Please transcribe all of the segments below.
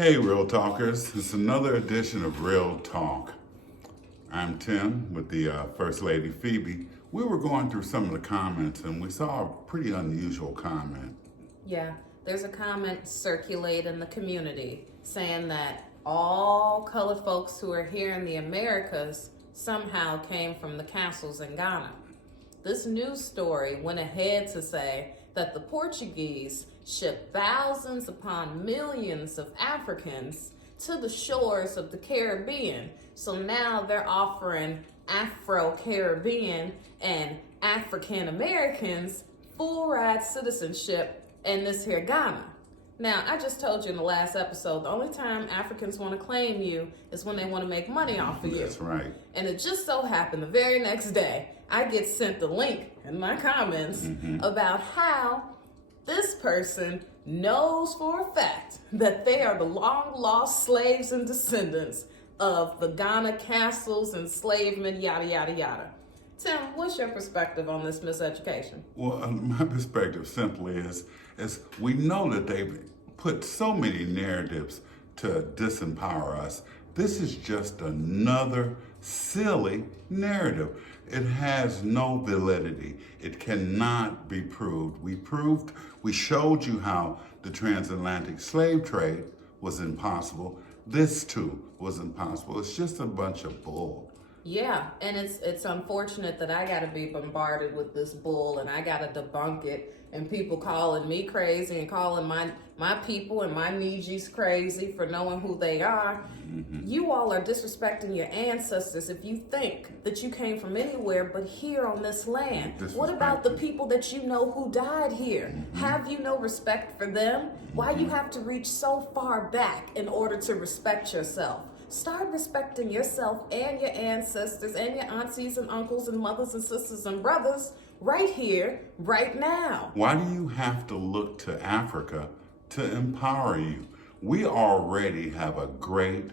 Hey, Real Talkers. It's another edition of Real Talk. I'm Tim with the First Lady Phoebe. We were going through some of the comments and we saw a pretty unusual comment. Yeah, there's a comment circulate in the community saying that all colored folks who are here in the Americas somehow came from the castles in Ghana. This news story went ahead to say that the Portuguese shipped thousands upon millions of Africans to the shores of the Caribbean. So now they're offering Afro-Caribbean and African Americans full ride citizenship in this here Ghana. Now, I just told you in the last episode, the only time Africans want to claim you is when they want to make money off of you. That's right. And it just so happened the very next day, I get sent the link in my comments about how this person knows for a fact that they are the long lost slaves and descendants of the Ghana castles, enslavement, yada, yada, yada. Tim, what's your perspective on this miseducation? Well, my perspective simply is we know that they've put so many narratives to disempower us. This is just another silly narrative. It has no validity. It cannot be proved. We showed you how the transatlantic slave trade was impossible. This too was impossible. It's just a bunch of bull. Yeah, and it's unfortunate that I got to be bombarded with this bull and I got to debunk it, and people calling me crazy and calling my people and my Nijis crazy for knowing who they are. You all are disrespecting your ancestors if you think that you came from anywhere but here on this land. What about the people that you know who died here? Have you no respect for them? Why you have to reach so far back in order to respect yourself? Start respecting yourself and your ancestors and your aunties and uncles and mothers and sisters and brothers right here, right now. Why do you have to look to Africa to empower you? We already have a great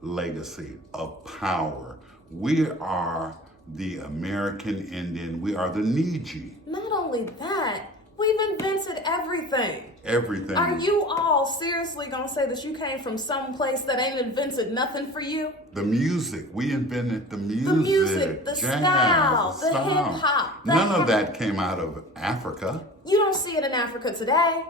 legacy of power. We are the American Indian. We are the Niji. Not only that, we've invented everything. Everything. Are you all seriously gonna say that you came from some place that ain't invented nothing for you? The music. We invented the music. The music, the jazz, style, the hip hop. None of that came out of Africa. You don't see it in Africa today.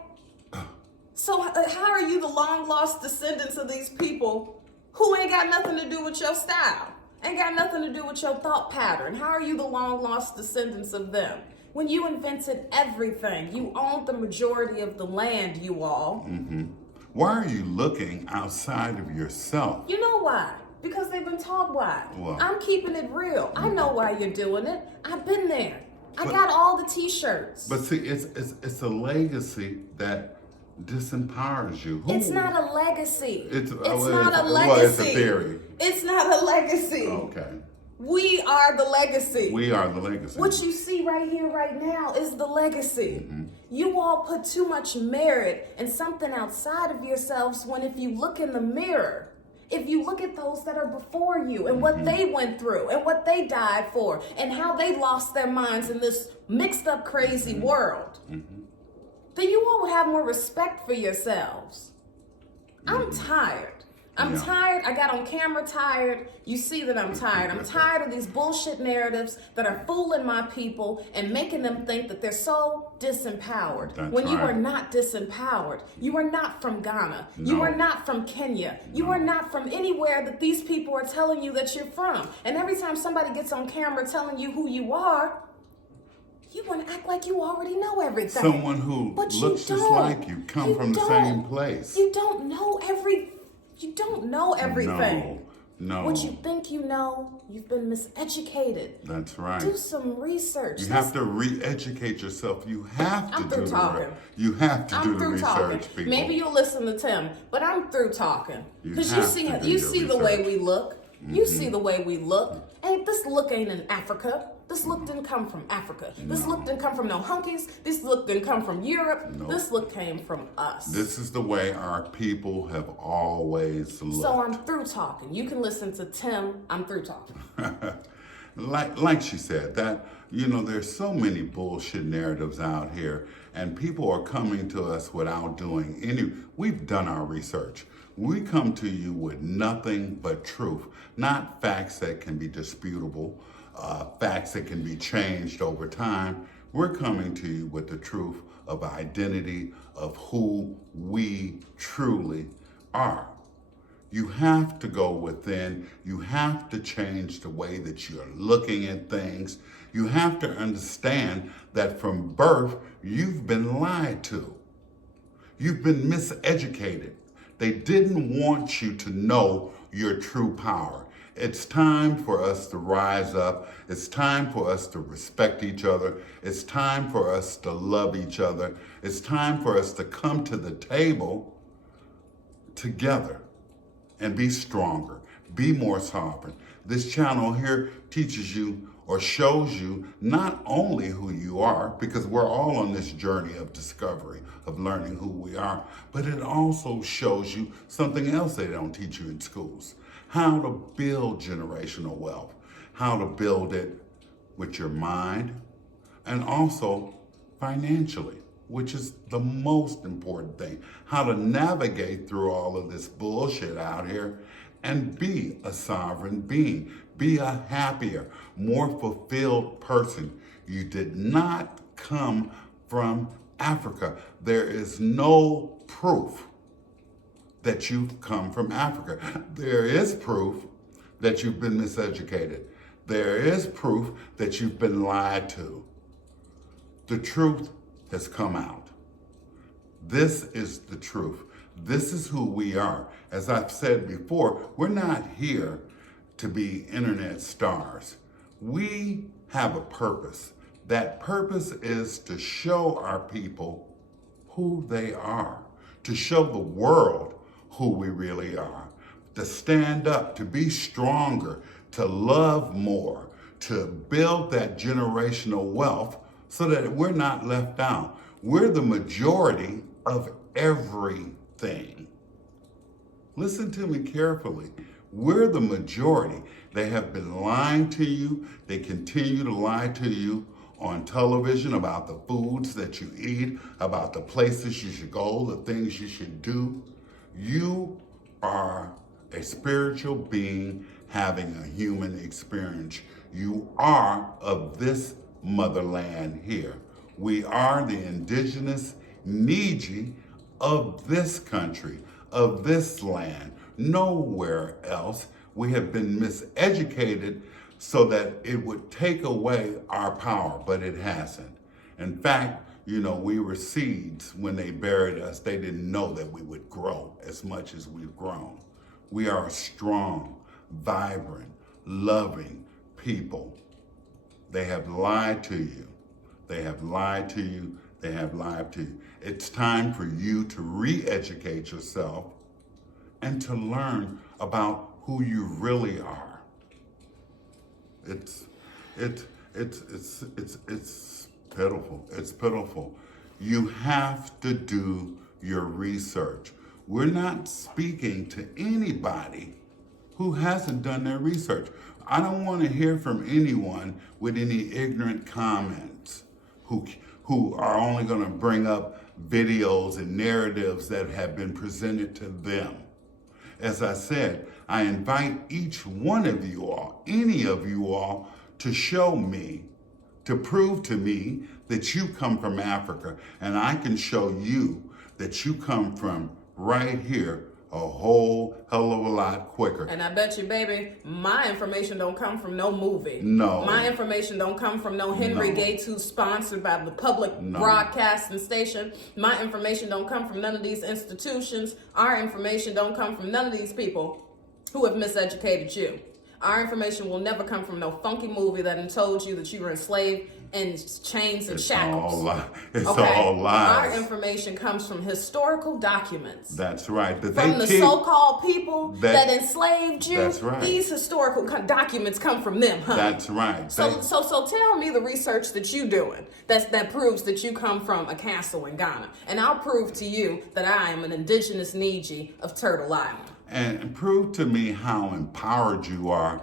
So how are you the long lost descendants of these people who ain't got nothing to do with your style? Ain't got nothing to do with your thought pattern. How are you the long lost descendants of them? When you invented everything, you owned the majority of the land, you all. Why are you looking outside of yourself? You know why? Because they've been taught why. Well, I'm keeping it real. I know why you're doing it. I've been there. I got all the t-shirts. But see, it's a legacy that disempowers you. It's not a legacy. It's not a legacy. Well, it's a theory. It's not a legacy. Okay. We are the legacy. We are the legacy. What you see right here, right now, is the legacy. You all put too much merit in something outside of yourselves when if you look in the mirror, if you look at those that are before you and what they went through and what they died for and how they lost their minds in this mixed up, crazy world, then you all would have more respect for yourselves. I'm tired. I'm tired. I got on camera tired. You see that I'm tired. I'm tired of these bullshit narratives that are fooling my people and making them think that they're so disempowered. When you are not disempowered. You are not from Ghana. You are not from Kenya. You are not from anywhere that these people are telling you that you're from. And every time somebody gets on camera telling you who you are, you want to act like you already know everything. Someone who looks just like you, come from the same place. You don't know everything. You don't know everything. No. What you think you know, you've been miseducated. That's right. Do some research. You have to re-educate yourself. You have to I'm through talking. You have to do the research, people. Maybe you'll listen to Tim, but I'm through talking. Because you see the research. way we look. You see the way we look. This look ain't in Africa. This look didn't come from Africa. This look didn't come from no hunkies. This look didn't come from Europe. This look came from us. This is the way our people have always looked. So I'm through talking. You can listen to Tim. I'm through talking. like she said, that, you know, there's so many bullshit narratives out here, and people are coming to us without doing any. We've done our research. We come to you with nothing but truth, not facts that can be disputable, facts that can be changed over time. We're coming to you with the truth of identity, of who we truly are. You have to go within. You have to change the way that you're looking at things. You have to understand that from birth, you've been lied to. You've been miseducated. They didn't want you to know your true power. It's time for us to rise up. It's time for us to respect each other. It's time for us to love each other. It's time for us to come to the table together and be stronger, be more sovereign. This channel here teaches you or shows you not only who you are, because we're all on this journey of discovery, of learning who we are, but it also shows you something else they don't teach you in schools: how to build generational wealth, how to build it with your mind and also financially, which is the most important thing. How to navigate through all of this bullshit out here and be a sovereign being, be a happier, more fulfilled person. You did not come from Africa. There is no proof that you've come from Africa. There is proof that you've been miseducated. There is proof that you've been lied to. The truth has come out. This is the truth. This is who we are. As I've said before, we're not here to be internet stars. We have a purpose. That purpose is to show our people who they are, to show the world who we really are, to stand up, to be stronger, to love more, to build that generational wealth so that we're not left out. We're the majority of everything. Listen to me carefully. We're the majority. They have been lying to you. They continue to lie to you on television about the foods that you eat, about the places you should go, the things you should do. You are a spiritual being having a human experience. You are of this motherland here. We are the indigenous Niji of this country, of this land. Nowhere else. We have been miseducated so that it would take away our power, but it hasn't. In fact, you know, we were seeds when they buried us. They didn't know that we would grow as much as we've grown. We are a strong, vibrant, loving people. They have lied to you. They have lied to you. They have lied to you. It's time for you to re-educate yourself and to learn about who you really are. It's pitiful. It's pitiful. You have to do your research. We're not speaking to anybody who hasn't done their research. I don't want to hear from anyone with any ignorant comments who are only going to bring up videos and narratives that have been presented to them. As I said, I invite each one of you all, any of you all, to show me, to prove to me that you come from Africa, and I can show you that you come from right here a whole hell of a lot quicker. And I bet you, baby, my information don't come from no movie. No. My information don't come from no Henry Gates, who's sponsored by the public broadcasting station. My information don't come from none of these institutions. Our information don't come from none of these people who have miseducated you. Our information will never come from no funky movie that told you that you were enslaved in chains and shackles. It's all lies. Our information comes from historical documents. That's right. From the so-called people that enslaved you. That's right. These historical documents come from them, huh? That's right. So tell me the research that you doing that proves that you come from a castle in Ghana, and I'll prove to you that I am an indigenous Niji of Turtle Island. And prove to me how empowered you are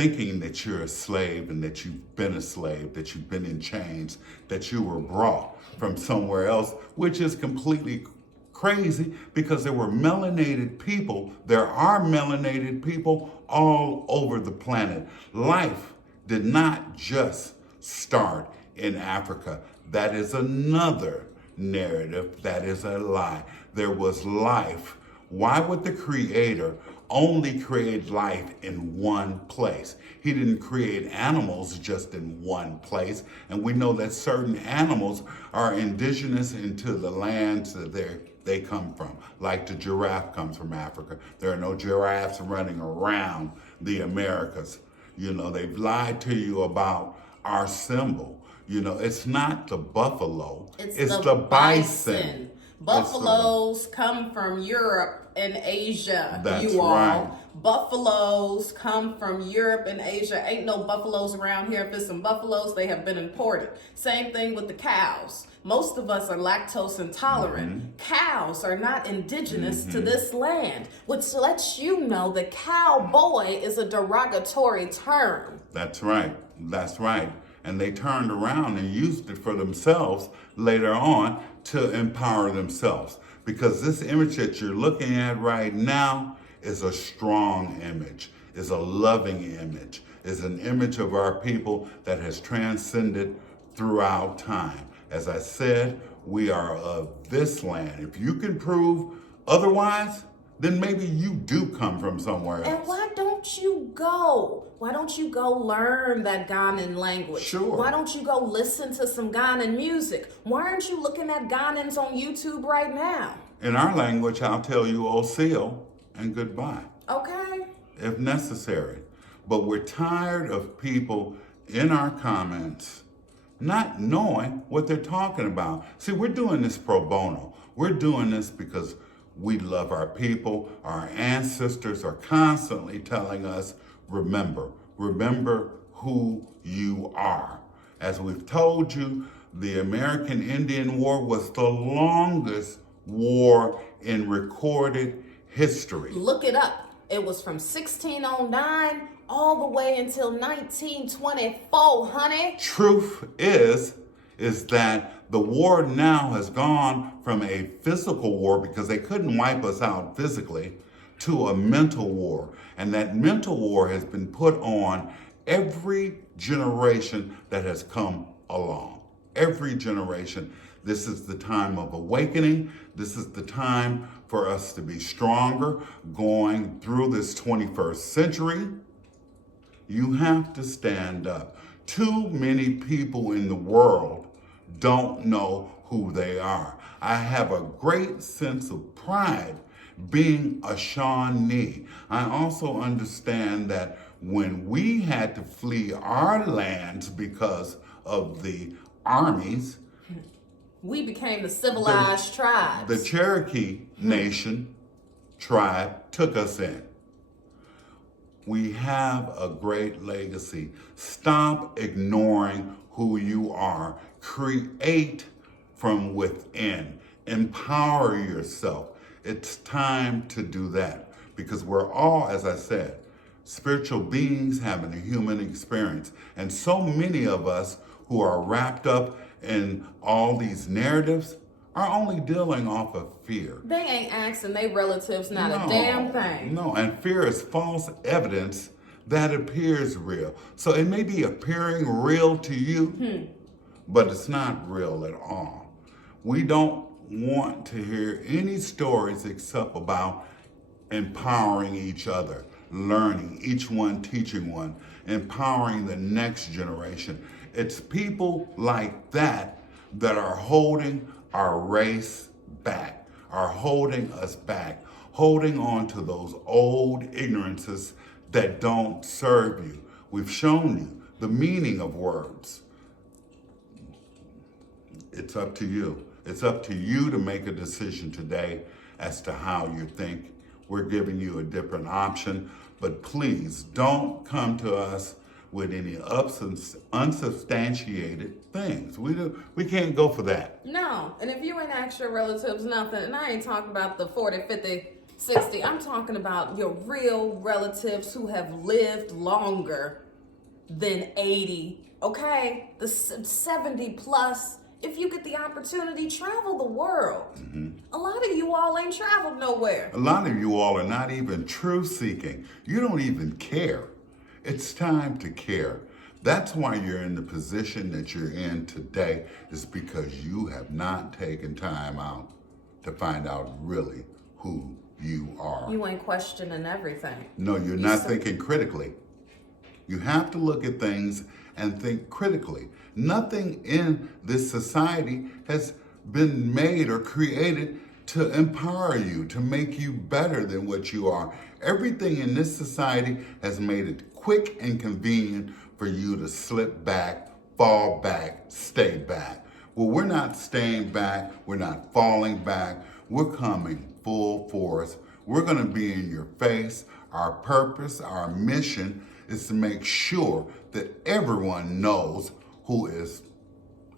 thinking that you're a slave and that you've been a slave, that you've been in chains, that you were brought from somewhere else, which is completely crazy because there were melanated people. There are melanated people all over the planet. Life did not just start in Africa. That is another narrative. That is a lie. There was life. Why would the Creator only create life in one place? He didn't create animals just in one place. And we know that certain animals are indigenous into the lands that they come from. Like the giraffe comes from Africa. There are no giraffes running around the Americas. You know, they've lied to you about our symbol. You know, it's not the buffalo, it's the bison. Buffaloes come from Europe and Asia, That's you all. right. Buffaloes come from Europe and Asia. Ain't no buffaloes around here. If it's some buffaloes, they have been imported. Same thing with the cows. Most of us are lactose intolerant. Cows are not indigenous to this land, which lets you know that cowboy is a derogatory term. That's right. That's right. And they turned around and used it for themselves later on to empower themselves. Because this image that you're looking at right now is a strong image, is a loving image, is an image of our people that has transcended throughout time. As I said, we are of this land. If you can prove otherwise, then maybe you do come from somewhere else. And why don't you go? Why don't you go learn that Ghanaian language? Sure. Why don't you go listen to some Ghanaian music? Why aren't you looking at Ghanaians on YouTube right now? In our language, I'll tell you Oseo and goodbye, Okay? if necessary. But we're tired of people in our comments not knowing what they're talking about. See, we're doing this pro bono. We're doing this because we love our people. Our ancestors are constantly telling us, remember who you are. As we've told you, the American Indian War was the longest war in recorded history. Look it up. It was from 1609 all the way until 1924, honey. Truth is that the war now has gone from a physical war, because they couldn't wipe us out physically, to a mental war. And that mental war has been put on every generation that has come along. Every generation. This is the time of awakening. This is the time for us to be stronger going through this 21st century. You have to stand up. Too many people in the world don't know who they are. I have a great sense of pride being a Shawnee. I also understand that when we had to flee our lands because of the armies, We became the civilized tribes. the Cherokee Nation tribe took us in. We have a great legacy. Stop ignoring who you are. Create from within. Empower yourself. It's time to do that, because we're all, as I said, spiritual beings having a human experience. And so many of us who are wrapped up in all these narratives are only dealing off of fear. They ain't asking their relatives not a damn thing. No, and fear is false evidence that appears real. So it may be appearing real to you, but it's not real at all. We don't want to hear any stories except about empowering each other, learning, each one teaching one, empowering the next generation. It's people like that that are holding our race back, are holding us back, holding on to those old ignorances that don't serve you. We've shown you the meaning of words. It's up to you. It's up to you to make a decision today as to how you think. We're giving you a different option, but please don't come to us with any unsubstantiated things. We can't go for that. No, and if you ain't ask your relatives nothing, and I ain't talking about the 40, 50 60, I'm talking about your real relatives who have lived longer than 80, okay? The 70 plus. If you get the opportunity, travel the world. A lot of you all ain't traveled nowhere. A lot of you all are not even truth seeking. You don't even care. It's time to care. That's why you're in the position that you're in today, is because you have not taken time out to find out really who you are. You ain't questioning everything. No, you're not thinking critically. You have to look at things and think critically. Nothing in this society has been made or created to empower you, to make you better than what you are. Everything in this society has made it quick and convenient for you to slip back, fall back, stay back. Well, we're not staying back. We're not falling back. We're coming full force. We're going to be in your face. Our purpose, our mission is to make sure that everyone knows who is,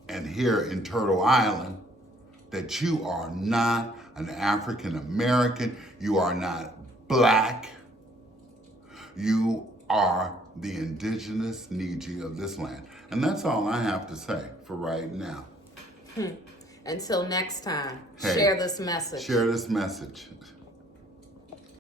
and here in Turtle Island, that you are not an African American, you are not black, you are the indigenous Niji of this land. And that's all I have to say for right now. Until next time, Hey, share this message. Share this message.